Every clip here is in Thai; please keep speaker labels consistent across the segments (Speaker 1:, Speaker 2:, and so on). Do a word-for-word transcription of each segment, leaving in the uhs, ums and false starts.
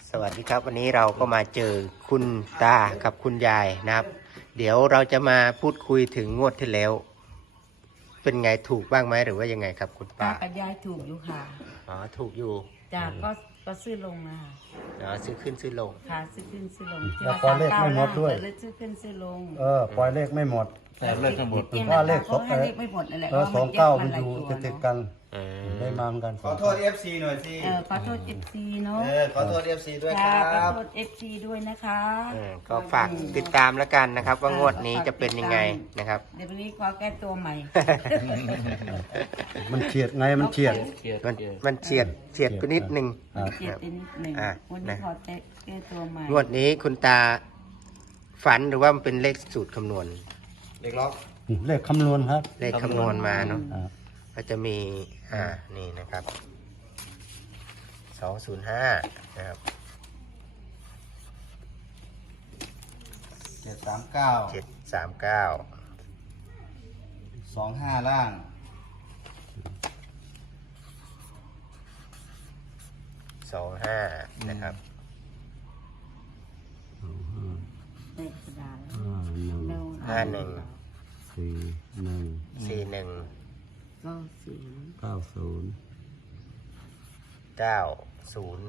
Speaker 1: สวัสดีครับวันนี้เราก็มาเจอคุณตากับคุณยายนะครับเดี๋ยวเราจะมาพูดคุยถึงงวดที่แล้ว เป็นไงถูกบ้างไหมหรือว่ายังไงครับคุณ
Speaker 2: ตา
Speaker 1: ป้า
Speaker 2: กับยายถูกอยู่ค่ะ
Speaker 1: อ๋อถูกอยู่
Speaker 2: จากก็ก็ซื้อลงนะคะ
Speaker 1: อ๋อซื้อขึ้นซื้อลง
Speaker 2: ค่ะซื้อขึ้นซื้อลงที่
Speaker 3: แล้ว
Speaker 2: ว่า
Speaker 3: ปล่อยเลขไม่หมดด้วย
Speaker 2: เลยซื้อขึ้นซื้อลง
Speaker 3: เออปล่อยเลขไม่หมด
Speaker 4: แต่เลขทั้งหมด
Speaker 2: จริงๆ
Speaker 3: ว่า
Speaker 2: นะ
Speaker 3: เล
Speaker 2: คะ
Speaker 3: ข
Speaker 2: เขาให้
Speaker 3: เออ
Speaker 2: เลขไม่หมดนั่นแหละ
Speaker 3: เออ
Speaker 2: พ
Speaker 3: ส
Speaker 2: ระ
Speaker 3: อง
Speaker 2: น
Speaker 3: เก้า
Speaker 2: แย
Speaker 3: มัน
Speaker 2: ห
Speaker 3: อ
Speaker 2: ล
Speaker 3: ยู่
Speaker 2: ตัว
Speaker 3: ติด
Speaker 2: เน
Speaker 3: ๆกัน
Speaker 1: เออ
Speaker 3: ได้มาเหมือนกัน
Speaker 5: ขอโทษ เอฟ ซี หน่อยสิ
Speaker 2: เออขอโทษเอฟซีเนาะ
Speaker 5: เออขอโทษ เอฟ ซี ด้วยค
Speaker 2: ค่ะ
Speaker 5: รั
Speaker 2: ขอบ โทษเอฟซีด้วยนะคะ
Speaker 1: เออก็ฝากติดตามแล้วกันนะครับ ว่างวดนี้จะเป็นยังไงนะครับ
Speaker 2: เดี๋ยววันนี้ขอแก้ตัวใหม่
Speaker 3: มันเฉียดไงมันเฉียด
Speaker 4: เกียรติ
Speaker 1: มันมันเฉียดเฉียดไปนิดนึง
Speaker 3: อ่า
Speaker 2: เกียดไปนิดหนึ่ง
Speaker 1: อ่ะ
Speaker 2: วันนี้ขอแก้แก้ตัวใหม่
Speaker 1: งวดนี้คุณตาฝันหรือว่ามันเป็นเลขสูตรคำนวณ
Speaker 5: เด็กล็อก
Speaker 3: เลขคำนวณครับ
Speaker 1: เลขคำนวณมาเนาะ
Speaker 3: อ่า
Speaker 1: ก็จะมีอ่านี่นะครับสองศูนย์ห้านะครับ
Speaker 5: เจ็ดสามเก้า
Speaker 1: เจ็ดสามเก้า
Speaker 5: สองห้าล่าง
Speaker 1: สองห้านะครับ
Speaker 2: เลขกระดาษ
Speaker 3: อ่าหนึ่ง
Speaker 2: แล้ว
Speaker 1: ห้าหนึ่ง
Speaker 3: สี่หนึ่ง
Speaker 1: สี่หนึ่ง
Speaker 2: ก็สี่
Speaker 3: เก้าศูนย์
Speaker 1: เก้าศูนย์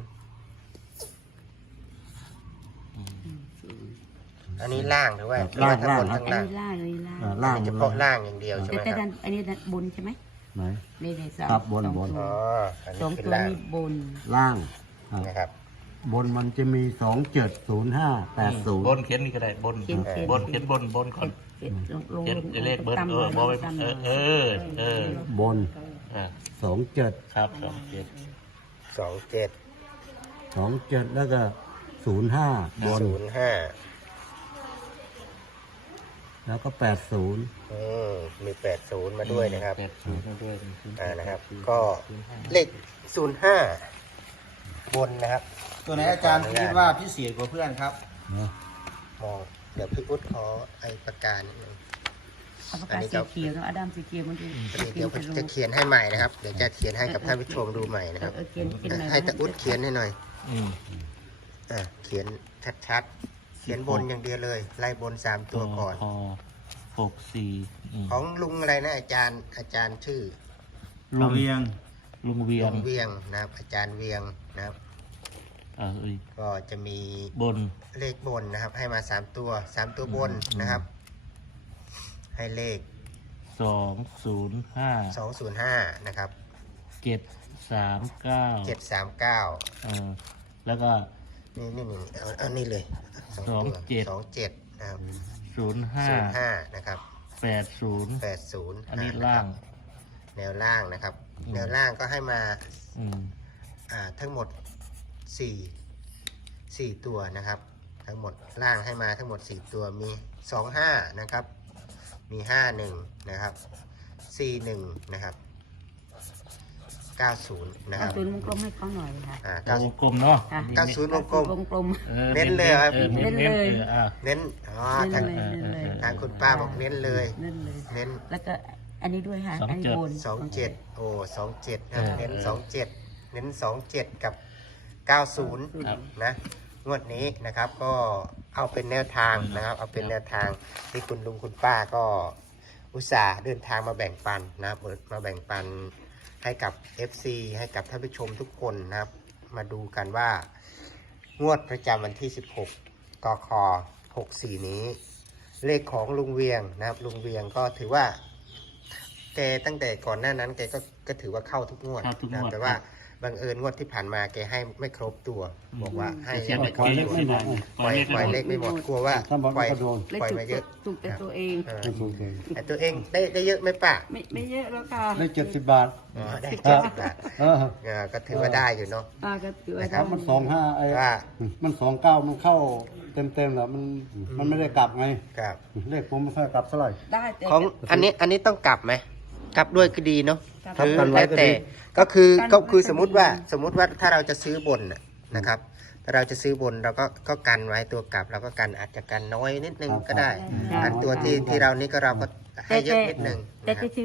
Speaker 1: อันนี้ล่างหรือว่าหรือว่าทั้งบนทั้ง
Speaker 2: อัน
Speaker 1: ล่าง
Speaker 2: นี้ล่างเลยล่าง
Speaker 3: อ่า
Speaker 1: อั
Speaker 3: ล่าน ง
Speaker 1: นี้เฉพาะล่างอย่างเดียวใช่ไห
Speaker 2: แต่
Speaker 1: มค
Speaker 2: แต่
Speaker 1: รับ
Speaker 2: อันนี้บนใช่ไหม
Speaker 3: ไหน
Speaker 2: นี่ในสาม
Speaker 3: ครับบน
Speaker 2: สอง
Speaker 3: บน
Speaker 2: ตัว
Speaker 1: อ๋ออัน
Speaker 2: ส
Speaker 1: นี้
Speaker 2: อง
Speaker 1: คือ
Speaker 2: ตัว
Speaker 1: ล่าง
Speaker 2: นี้บน
Speaker 3: ล่างอ่า
Speaker 1: นะครับ
Speaker 3: บนมันจะมีสองเจ็ดศูนย์ห้าแปดศูนย์
Speaker 4: บนเขียนนี่ก็ได้บน
Speaker 2: เขียนเขียน
Speaker 4: บนเขียนบนบนก่อน
Speaker 2: เขียนลงลง
Speaker 4: เขียน
Speaker 2: ลง
Speaker 4: เลขเบิร์ด
Speaker 2: ตาม
Speaker 4: เออ
Speaker 2: ห
Speaker 4: บ
Speaker 2: น่
Speaker 4: อ
Speaker 2: อย
Speaker 4: กไว้
Speaker 2: ตามห
Speaker 4: เอ
Speaker 2: น่อย
Speaker 4: อเออเออบ
Speaker 3: น
Speaker 4: อ่า
Speaker 3: สองเจ็ด
Speaker 4: ครับสองเจ็ด
Speaker 1: สองเจ็ด
Speaker 3: สองเจ็ดแล้วก็ศูนย์ห้าบน
Speaker 1: ศูนย์ห้า
Speaker 3: แล้วก็แปดศูนย์
Speaker 1: อืมมีแปดศูนย์มาด้วยนะครับ
Speaker 4: แปดศูนย์มาด้วย
Speaker 1: อ่านะครับ ก็เลขศูนย์ห้าบนนะครับ
Speaker 5: ตัวไหนอาจารย์คิดว่าพิเศษกว่าเพื่อนครับ
Speaker 3: นะ
Speaker 1: มองเดี๋ยวพี่อุ๊ดขอไอ้ปากกานิดนึง
Speaker 2: เอาปากกาสีเขียวเนาะอดัมสีเขียวมันดู
Speaker 1: เดี๋ยวผมจะเขียนให้ใหม่นะครับ เดี๋ยวจะเขียนให้กับท่านผู้ชมดูใหม่นะครับ
Speaker 2: เออเขียนเขียนหน่อย
Speaker 1: ให้ตาอุ๊ดเขียนให้หน่อย
Speaker 4: อืม
Speaker 1: อ่าเขียนชัดๆ เขียนบนอย่างเดียวเลย ไล่บนสามตัวก่อน
Speaker 4: พอหกสี่ม
Speaker 1: ของลุงอะไรนะอาจารย์อาจารย์ชื่อ
Speaker 4: ลุง
Speaker 5: เวียง
Speaker 4: ลุงเวีย
Speaker 1: ลุ
Speaker 4: ง
Speaker 1: งเวียงนะครับ อาจารย์เวียงนะครับ
Speaker 4: อ่าเอ้ย
Speaker 1: ก็จะมี
Speaker 4: บน
Speaker 1: เลขบนนะครับ ให้มาสามตัวสามตัวบนนะครับ ให้เลข
Speaker 4: สองศูนย์ห้า
Speaker 1: สองศูนย์ห้านะครับ
Speaker 4: เจ็ดสามเก้า
Speaker 1: เจ็ดสามเก้า
Speaker 4: เออแล้วก็
Speaker 1: นี่นี่นี่เอาเอานี่เลย
Speaker 4: สองเจ็ด
Speaker 1: สองเจ็ดนะครับ
Speaker 4: ศูนย์ห้า
Speaker 1: ศูนย์ห้านะครับ
Speaker 4: แปดศูนย์
Speaker 1: แปดศูนย์
Speaker 4: อันนี้ล่าง
Speaker 1: แนวล่างนะครับ
Speaker 4: อืม
Speaker 1: แนวล่างก็ให้มา
Speaker 4: อืม
Speaker 1: อ่าทั้งหมดสี่สี่ตัวนะครับ ทั้งหมดล่างให้มาทั้งหมดสี่ตัวมีสองห้านะครับ มีห้าหนึ่งนะครับสี่หนึ่งนะครับเก้าศูนย์นะค
Speaker 2: เอา
Speaker 1: รับ
Speaker 2: ศูนย์วงกลมให้เขาหน่อยค่ะ
Speaker 1: อ่า
Speaker 4: เอา
Speaker 1: เก้าว
Speaker 4: งกลมเนาะ
Speaker 2: ค่ะ
Speaker 1: เก้าศูนย์วงกลม
Speaker 2: วงกลม
Speaker 4: ออ
Speaker 1: เน้นเลยเหรอครับ
Speaker 4: ออเน้น
Speaker 2: เน้
Speaker 4: เน้
Speaker 2: น
Speaker 4: น
Speaker 2: เลย
Speaker 4: เอออ่ะ
Speaker 1: เน้นอ๋อ
Speaker 2: เน้
Speaker 1: ทาง
Speaker 2: นเลยเน้นเลย
Speaker 1: ทางคุณป้าบอกเน้นเลย
Speaker 2: นั่นเลย
Speaker 1: เน้น
Speaker 2: แล้วก็อันนี้ด้วยค่ะ
Speaker 4: สอง
Speaker 2: อันนี้
Speaker 4: เจ็ด
Speaker 2: บน
Speaker 1: สองเจ็ดโอ้สองเจ็ดนะ
Speaker 4: เออ
Speaker 1: เน้นสองเจ็ดเน้นสองเจ็ดกับเก้าศูนย์
Speaker 4: ครับ
Speaker 1: นะงวดนี้นะครับก็เอาเป็นแนวทางนะครับ เอาเป็นแนวทางที่คุณลุงคุณป้าก็อุตส่าห์เดินทางมาแบ่งปันนะครับมาแบ่งปันให้กับ เอฟ ซี ให้กับท่านผู้ชมทุกคนนะครับ มาดูกันว่างวดประจำวันที่ สิบหก กค หกสี่ นี้ เลขของลุงเวียงนะครับ ลุงเวียงก็ถือว่า แกตั้งแต่ก่อนหน้านั้นแกก็ก็ถือว่าเข้าทุกงวด
Speaker 4: เข้าทุกงวด
Speaker 1: นะแต่ว่าบังเอิญงวดที่ผ่านมาแกให้ไม่ครบตัว บอกว่าให้
Speaker 4: เขียน
Speaker 1: ไม่
Speaker 4: ไม่
Speaker 1: ครบ
Speaker 4: เขียน
Speaker 1: ตัว
Speaker 4: ไม่หมด
Speaker 1: ปล่อยปล่อยเลขไม่หมดกลัวว่า
Speaker 3: ถ้าบอก
Speaker 1: ปล่อย
Speaker 3: ก็โดน
Speaker 2: เลข
Speaker 1: ปล่อย
Speaker 2: ถูก
Speaker 1: มาเยอะ
Speaker 2: ถูกแต่ตัวเอง
Speaker 1: เออ
Speaker 3: ไม่ถูกเลย
Speaker 1: แต่ตัวเองได้ได้เยอะไหมป้า
Speaker 2: ไม่ไม่เยอะแล้วค่ะ
Speaker 3: เลขเจ็ดสิบบาท
Speaker 1: อ๋อได้เจ็ดสิบบาท
Speaker 3: เออ
Speaker 1: เออก็ถือว่าได้อยู่เนาะ
Speaker 2: ป้าก็ถือว่า
Speaker 1: นะครับ
Speaker 3: มันสองห้าไอ้
Speaker 1: ว่า
Speaker 3: มันสองเก้ามันเข้าเต็มเต็มๆแล้วมันมันไม่ได้กลับไง
Speaker 1: ครับ
Speaker 3: เลขผมไม่ค่อยกลับเท่าไหร่
Speaker 2: ได้แต่
Speaker 1: ของอันนี้อันนี้ต้องกลับไหมกลับด้วยก็ดีเนาะ
Speaker 2: กลับ
Speaker 1: คือ
Speaker 3: กันไว้
Speaker 1: แล้ว
Speaker 3: ก็
Speaker 1: แต่
Speaker 3: ดี
Speaker 1: ก็คือ
Speaker 2: กัน
Speaker 1: ก็
Speaker 2: ไว้
Speaker 1: คือ
Speaker 2: ก็
Speaker 1: สมมุติว่า
Speaker 2: ดี
Speaker 1: สมมุติว่าถ้าเราจะซื้อบนน่ะนะครับถ้าเราจะซื้อบนเราก็ก็กันไว้ตัวกลับเราก็กันอาจจะกันน้อยนิดนึงก็ได้
Speaker 2: ครับ
Speaker 1: อันตัวที่ที่เรานี่ก็เราก็ให้เยอะนิดนึง
Speaker 2: แต่
Speaker 1: นะครั
Speaker 2: จะ
Speaker 1: บ
Speaker 2: ซื้อ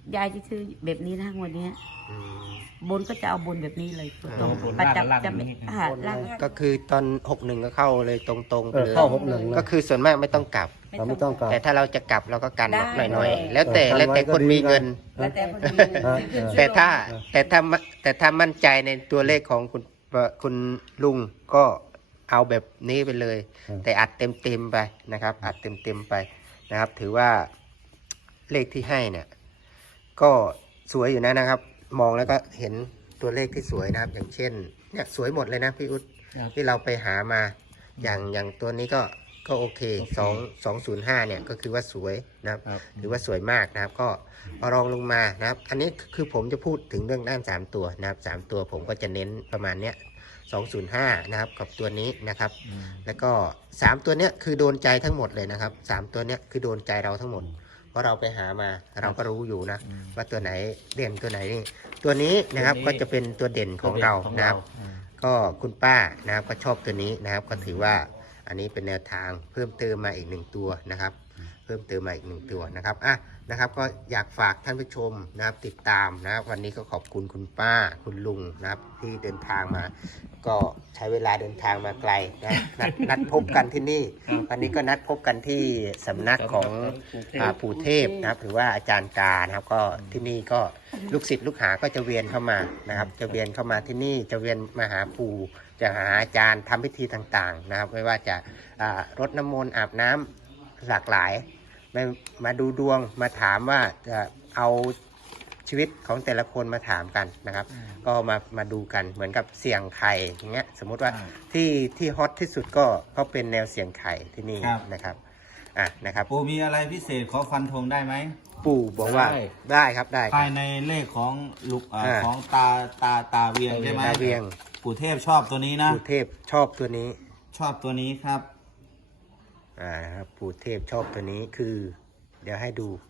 Speaker 2: ยายจะซื้อแบบนี้นะงวันนี้ย
Speaker 1: อืม
Speaker 2: บนก็จะเอาบนแบบนี้เลยตัวตรง
Speaker 4: บน
Speaker 2: ประ
Speaker 4: ล่าง
Speaker 2: จับ
Speaker 4: ล่าง
Speaker 2: จะไม่
Speaker 4: นี่
Speaker 2: หาล่าง
Speaker 1: ก็คือตอนหกหนึ่งก็เข้าเลยตรงๆไป
Speaker 3: เออ
Speaker 1: เลย
Speaker 3: เข้าหกหนึ่งเลย
Speaker 1: ก็คือส่วนมากไม่ต้องกลับ
Speaker 3: เราไม่ต้องกลับ
Speaker 1: แต่ถ้าเราจะกลับเราก็กันหน่อย
Speaker 2: ได้
Speaker 1: ๆ แล้วแต่
Speaker 3: เออ
Speaker 1: แล้วแต่
Speaker 3: กันไว้
Speaker 1: คน
Speaker 3: ก็
Speaker 1: มี
Speaker 3: ดี
Speaker 1: เงิน
Speaker 2: แล้วแต่คนมี
Speaker 3: ฮะ
Speaker 2: คือ
Speaker 1: แต่ถ้า
Speaker 3: เออ
Speaker 1: แต่ถ้าแต่ถ้ามั่นใจในตัวเลขของคุณคุณลุงก็เอาแบบนี้ไปเลย
Speaker 3: เออ
Speaker 1: แต่อัดเต็มเต็มๆไปนะครับ อัดเต็มเต็มๆไปนะครับ ถือว่าเลขที่ให้เนี่ย ก็สวยอยู่นะนะครับ มองแล้วก็เห็นตัวเลขที่สวยนะครับ อย่างเช่น เนี่ยสวยหมดเลยนะพี่อุ๊ด
Speaker 4: ครับ
Speaker 1: ที่เราไปหามา อย่างอย่างตัวนี้ก็ก็โอเคสองสองศูนย์ห้าเนี่ยก็คือว่าสวยนะครับ
Speaker 4: ครับ
Speaker 1: ถือว่าสวยมากนะครับ ก็เอารองลงมานะครับ อันนี้คือผมจะพูดถึงเรื่องด้านสามตัวนะครับสามตัวผมก็จะเน้นประมาณเนี้ยสองศูนย์ห้านะครับกับตัวนี้นะครับ
Speaker 4: อืม
Speaker 1: แล้วก็สามตัวเนี้ยคือโดนใจทั้งหมดเลยนะครับสามตัวเนี้ยคือโดนใจเราทั้งหมด เพราะเราไปหามาเราก็รู้อยู่นะ
Speaker 4: อืม
Speaker 1: ว่าตัวไหนเด่นตัวไหนนี่ตัวนี้นะครับ
Speaker 4: ตัวนี้
Speaker 1: ก็จะเป็นตัวเด่นของเรา
Speaker 4: ของ
Speaker 1: นะครับ
Speaker 4: อืม
Speaker 1: ก็คุณป้านะครับก็ชอบตัวนี้นะครับ ก็ถือว่าอันนี้เป็นแนวทางเพิ่มเติมมาอีกหนึ่งตัวนะครับ เพิ่มเติมมาอีกหนึ่งตัวนะครับอ่ะนะครับ ก็อยากฝากท่านผู้ชมนะครับ ติดตามนะครับ วันนี้ก็ขอบคุณคุณป้าคุณลุงนะครับ ที่เดินทางมา ก็ใช้เวลาเดินทางมาไกลนะนัดนัดพบกันที่นี่ วันนี้ก็นัดพบกันที่สำนักของอ่าปู่เทพนะครับหรือว่าอาจารย์กานะครับ ก็ที่นี่ก็ลูกศิษย์ลูกหาก็จะเวียนเข้ามานะครับ จะเวียนเข้ามาที่นี่จะเวียนมาหาปู่จะหาอาจารย์ทำพิธีต่างๆนะครับ ไม่ว่าจะอ่ารดน้ำมนต์อาบน้ำหลากหลายไม่มาดูดวงมาถามว่าจะเอาชีวิตของแต่ละคนมาถามกันนะครับ ก็มามาดูกันเหมือนกับเสี่ยงไข่อย่างเงี้ยสมมุติว่า
Speaker 4: อ่า
Speaker 1: ที่ที่ฮอตที่สุดก็ก็เป็นแนวเสี่ยงไข่ที่นี่
Speaker 5: ครับ
Speaker 1: นะครับอ่ะนะครับ
Speaker 5: ปูมีอะไรพิเศษขอฟันธงได้ไหม
Speaker 1: ปู่บอกว่า
Speaker 4: ได้
Speaker 1: ได้ครับได้ค
Speaker 5: ภา
Speaker 1: รั
Speaker 5: ย
Speaker 1: บ
Speaker 5: ในเลขของลูกอ่า
Speaker 1: อ่า
Speaker 5: ของตาตาตาเวียงใช่ไหม
Speaker 1: ตาเวียง
Speaker 5: ปู่เทพชอบตัวนี้นะ
Speaker 1: ปู่เทพชอบตัวนี้
Speaker 5: ชอบตัวนี้ครับ
Speaker 1: อ่านะครับปู่เทพชอบตัวนี้คือ เดี๋ยวให้ดู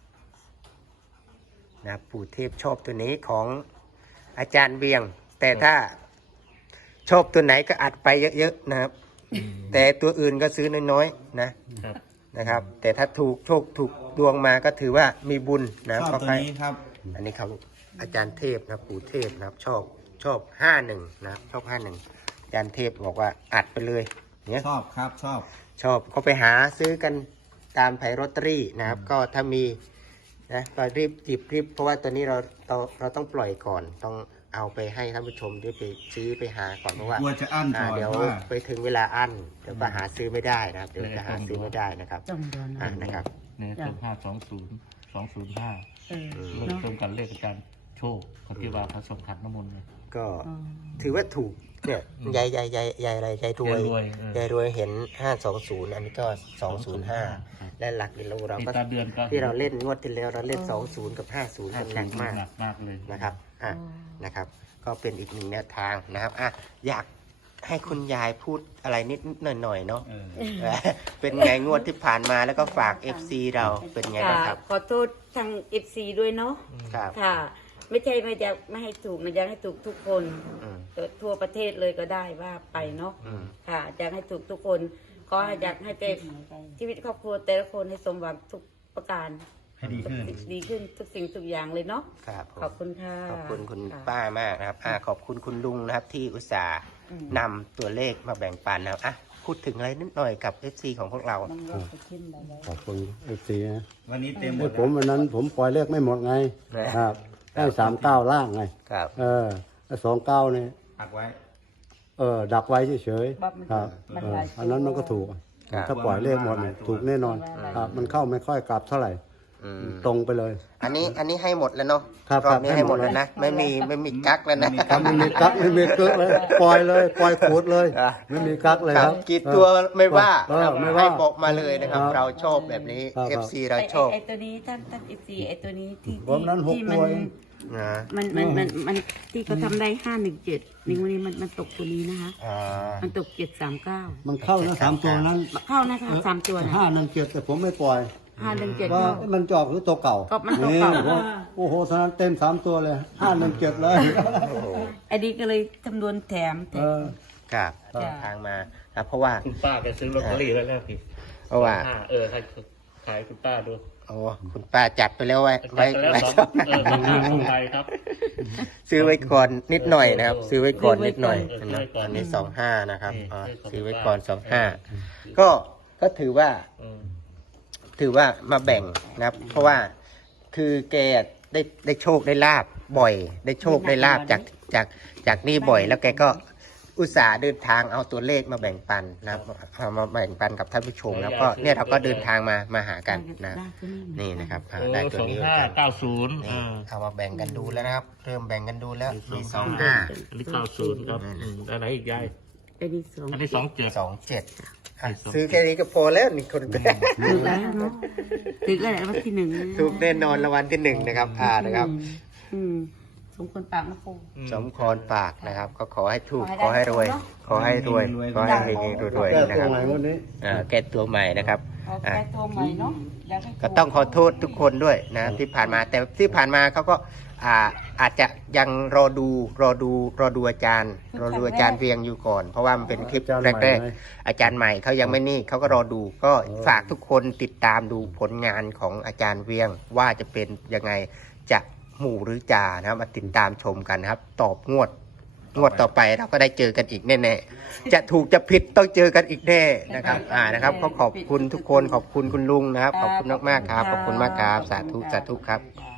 Speaker 1: นะครับปู่เทพชอบตัวนี้ของอาจารย์เวียง แต่ถ้าชอบตัวไหนก็อัดไปเยอะๆนะครับ แต่ตัวอื่นก็ซื้อน้อยๆนะครับ นะครับ แต่ถ้าถูกโชคถูกดวงมาก็ถือว่ามีบุญนะ
Speaker 5: ชอบ
Speaker 1: ก็
Speaker 5: ตัว
Speaker 1: ใคร
Speaker 5: นี้ครับ
Speaker 1: อันนี้เขาอาจารย์เทพนะปู่เทพนะครับ ชอบชอบห้าหนึ่งนะครับชอบห้าหนึ่งอาจารย์เทพบอกว่าอัดไปเลยเนี้ย
Speaker 5: ชอบครับชอบ
Speaker 1: ชอบเขาไปหาซื้อกันตามไผ่ลอตเตอรี่นะครับ ก็ถ้ามีนะก็รีบจีบรีบเพราะว่าตัวนี้เราเราเราต้องปล่อยก่อน ต้องเอาไปให้ท่านผู้ชมได้ไปซื้อไปหาก่อนเพราะว่าก
Speaker 5: ลัวจะอั้น
Speaker 1: อ่า
Speaker 5: ก่อน
Speaker 1: เดี๋ยว
Speaker 5: เพราะว่า
Speaker 1: ไปถึงเวลาอั้นเดี๋ยวก็หาซื้อไม่ได้นะครับเดี๋ยวจะหาซื้อไม่ได้นะครับ
Speaker 2: ต้องโดน
Speaker 1: อ่านะครับ
Speaker 4: เนี่ยเติมห้าสองศูนย์สองศูนย์ห้า
Speaker 2: เออ
Speaker 4: เริ่ม
Speaker 2: เนาะ
Speaker 4: เติมกันเลขอาจารย์โชคคนที่ว่าเขาส่งขันน้ำมนต์เลย
Speaker 1: ก็
Speaker 2: อ๋อ
Speaker 1: ถือว่าถูกเนี่ยยายยายยายยายอะไรยายรวย
Speaker 4: ยายรวยเออ
Speaker 1: ยายรวยเห็นห้าสองศูนย์อันนี้ก็สองศูนย์ห้าและหลักกิโลเรา
Speaker 4: ติด
Speaker 1: ก็
Speaker 4: ตาเดือนก็
Speaker 1: ที่เราเล่นงวดที่แล้วเราเล่นสองศูนย์กับห้าศูนย์
Speaker 4: ห้า
Speaker 1: กันหนักมาก
Speaker 4: หนักมากเลย
Speaker 1: นะครับอ่ะนะครับ ก็เป็นอีกหนึ่งแนวทางนะครับอ่ะอยากให้คุณยายพูดอะไรนิดหน่อยๆเนาะ
Speaker 5: เออ
Speaker 1: เออเป็นไงงวดที่ผ่านมาแล้วก็ฝาก เอฟ ซี เราเป็นไงบ้างครับ
Speaker 2: ขอโทษทางเอฟซีด้วยเนาะ
Speaker 1: ครับ
Speaker 2: ค่ะ ไม่ใช่ไม่อยากไม่ให้ถูกมันอยากให้ถูกทุกคน
Speaker 1: อืม
Speaker 2: ทั่วประเทศเลยก็ได้ว่าไปเนาะ
Speaker 1: อืม
Speaker 2: ค่ะอยากให้ถูกทุกคนขอให้อยากให้แต่ชีวิตครอบครัวแต่ละคนให้สมหวังทุกประการ
Speaker 5: ให้ดีขึ้น
Speaker 2: ดีขึ้นทุกสิ่งทุกอย่างเลยเนาะ
Speaker 1: ครับผม
Speaker 2: ขอบคุณค่ะ
Speaker 1: ขอบคุณคุณ
Speaker 2: ะ
Speaker 1: ป้ามากนะครับอ่ะขอบคุณคุณลุงนะครับที่อุตส่าห์
Speaker 2: อืม
Speaker 1: นำตัวเลขมาแบ่งปันนะครับอ่ะพูดถึงอะไรนิดหน่อยกับ เอฟ ซี ของพวกเรา
Speaker 2: มันก็ไปขึ้นไปแล้ว
Speaker 3: ขอบคุณเอฟซีนะ
Speaker 5: วันนี้เต็มหม
Speaker 3: ไอ้
Speaker 5: ด
Speaker 3: ผมวันนั้นผมปล่อยเลขไม่หมดไง ครับได้สามเก้าล่างไง
Speaker 1: ครับ
Speaker 3: เออสองเก้าเนี่ย
Speaker 5: หักไว้
Speaker 3: เออ ดักไว้เฉย
Speaker 2: บับมัน
Speaker 3: ๆครับ
Speaker 2: มัน
Speaker 3: เอ
Speaker 2: ห
Speaker 3: อ
Speaker 2: ลายตัว
Speaker 3: อันนั้นมันก็ถูก
Speaker 1: ครับ
Speaker 3: ถ้าปล่อยเลขหมดเนี่ยถูกแน่นอน ครับ มันเข้าไม่ค่อยกลับเท่าไหร่
Speaker 1: อืม
Speaker 3: ตรงไปเลย
Speaker 1: อันนี้อันนี้ให้หมดแล้วเนาะ
Speaker 3: ครับ
Speaker 1: รอบนี้
Speaker 3: ครับ
Speaker 1: ให้หมด
Speaker 3: ให้หมด
Speaker 1: แล้วนะไม่มีไม่มีกักแล้วนะ
Speaker 3: ครับไม่มีกักไม่มีเกลือเลย ปล่อยเลย ปล่อยขูดเลย
Speaker 1: อ่ะ
Speaker 3: ไม่มีกักเลย
Speaker 1: ค
Speaker 3: ค
Speaker 1: รั
Speaker 3: รั
Speaker 1: บบ กี่ตัวไม่ว่า
Speaker 3: เออ
Speaker 1: ครับ
Speaker 3: ไม่ว่า
Speaker 1: ให้บอกมาเลยนะครับ
Speaker 3: ครับ
Speaker 1: เราชอบแบบนี้
Speaker 3: ครับ
Speaker 1: เอฟ ซี เรา
Speaker 2: ไอ้
Speaker 1: ชอบ
Speaker 2: ไอ้ไอ้ตัวนี้ท่านท่านเอฟซีไอ้ตัวนี้ที่
Speaker 3: ผมนั้นหก
Speaker 2: ที่
Speaker 3: ตัว
Speaker 2: มัน
Speaker 3: เอง
Speaker 1: นะ
Speaker 2: มันมันมันมันที่เขาทำได้ห้าหนึ่งเจ็ดหนึ่งวันนี้มันมันตกตัวนี้นะคะ
Speaker 1: อ่า
Speaker 2: มันตกเจ็ดสามเก้า
Speaker 3: มันเข้านะสามตัวนั้น
Speaker 2: เข้านะคะสามตัวนะ
Speaker 3: ห้านันเจ็ดแต่ผมไม่ปล่อย
Speaker 2: ห้าหนึ่งเจ็ด
Speaker 3: ว่า
Speaker 2: เข้า
Speaker 3: มันจอบหรือตัวเก่า
Speaker 2: ก็มันตัวเก่า
Speaker 3: โอ้โหโอ้โหตอนนั้นเต็มสามตัวเลยห้านันเจ็ดเลย
Speaker 1: โอ้โห
Speaker 2: ไอ้นี้ก็เลยจำนวนแถมแถ
Speaker 3: เอ
Speaker 2: ม
Speaker 3: อ
Speaker 1: ครับ
Speaker 2: จ้ะ
Speaker 1: ทางมาครับเพราะว่า
Speaker 4: คุณป้าแกซื้อลอตเตอรี่แล้วแล้วพี่
Speaker 1: เพราะว่า
Speaker 4: ห้าเออให้ขายคุณป้าดู
Speaker 1: โอ้คุณป้าจัดไปแล้วไว้
Speaker 4: ไป
Speaker 1: ไว้
Speaker 4: แล้ว
Speaker 1: ไว้
Speaker 4: สองเออสองห้าสองใบครับ
Speaker 1: ซื้อไว้ก่อนนิดหน่อยนะครับ ซื้อไว้ก่อนนิดหน่อย
Speaker 4: ซื้อ
Speaker 1: นะ
Speaker 4: ไว้ก่อน
Speaker 1: อันนี้สองห้านะครับ
Speaker 4: นี่
Speaker 1: อ่า
Speaker 4: ซื้
Speaker 1: ซื้
Speaker 4: อ
Speaker 1: อ
Speaker 4: ไว้
Speaker 1: ไว้
Speaker 4: ก่
Speaker 1: ก่
Speaker 4: อ
Speaker 1: อน นสองห้าก็ก็ถือว่า
Speaker 4: เออ
Speaker 1: ถือว่ามาแบ่งนะครับ เพราะว่าคือแกได้ได้โชคได้ลาบบ่อย ได้โชคได้ลาบจากจากจากนี่บ่อย แล้วแกก็อุตส่าห์เดินทางเอาตัวเลขมาแบ่งปันนะครับเอามาแบ่งปันกับท่านผู้ชมแล้วก็เนี่ยเราก็เดินทางมามาหากันนะนี่นะครับอ่า
Speaker 4: โอ้
Speaker 1: ได้ตัว
Speaker 4: สอง
Speaker 1: นี้เหมือน
Speaker 4: ห้า
Speaker 1: กัน
Speaker 4: เก้าศูนย์
Speaker 1: นี่
Speaker 4: อ่า
Speaker 1: เอามาแบ่งกันดูแล้วนะครับ เริ่มแบ่งกันดูแล้วมีสองห้า
Speaker 4: อันนี้เก้าศูนย์ครับอืมอันไหนอีกยาย
Speaker 2: อันนี้สอง
Speaker 4: อันนี้สองเจ็ด
Speaker 1: สองเจ็ดอ่ะ
Speaker 4: สอง
Speaker 1: ซื้อแค่นี้ก็พอแล้วนี่คนแบ่ง
Speaker 2: ถูกแล้วเนาะถูกแล้ววันที่หนึ่ง
Speaker 1: ถูกแน่นอนรางวัลที่หนึ่งนะครับอ่านะครับ
Speaker 2: อืมสมควรปากนะปู
Speaker 1: สมครปากนะครับ ก็ขอให้ถูก
Speaker 2: ข
Speaker 1: ข
Speaker 2: อ
Speaker 1: อ
Speaker 2: ให้
Speaker 1: ให้
Speaker 2: ได้
Speaker 1: รวย
Speaker 2: เนอะ
Speaker 1: ขอให้รวยขอให้เฮงๆรวย
Speaker 3: แก้
Speaker 1: ๆนะ
Speaker 3: ตัว
Speaker 1: ครับ
Speaker 3: ใหม่วันนี้
Speaker 1: อ่าแก้ตัวใหม่นะครับ
Speaker 2: เอา
Speaker 1: อ่า
Speaker 2: แก้ตัวใหม่เนาะอยากให้
Speaker 1: ก็ต้องขอโทษทุกคนด้วยนะที่ผ่านมาแต่ที่ผ่านมาเขาก็อ่าอาจจะยังรอดูรอดูรอดูอาจารย์ รอดูอาจารย์เวียงอยู่ก่อน เพราะว่ามันเป็นคลิป
Speaker 3: อาจารย์ใหม่
Speaker 1: แรก
Speaker 3: ไหม
Speaker 1: ๆอาจารย์ใหม่เขายังไม่นี่เขาก็รอดูก็ฝากทุกคนติดตามดูผลงานของอาจารย์เวียงว่าจะเป็นยังไงจะหมู่หรือจ่านะครับมาติดตามชมกันนะครับ ตอบงวด งวดต่อไปเราก็ได้เจอกันอีกแน่ๆ จะถูกจะผิดต้องเจอกันอีกแน่นะครับ อ่านะครับก็ขอบคุณทุกคนขอบคุณคุณลุงนะครับ ขอบคุณมากๆครับ ขอบคุณมากครับ สาธุสาธุครับ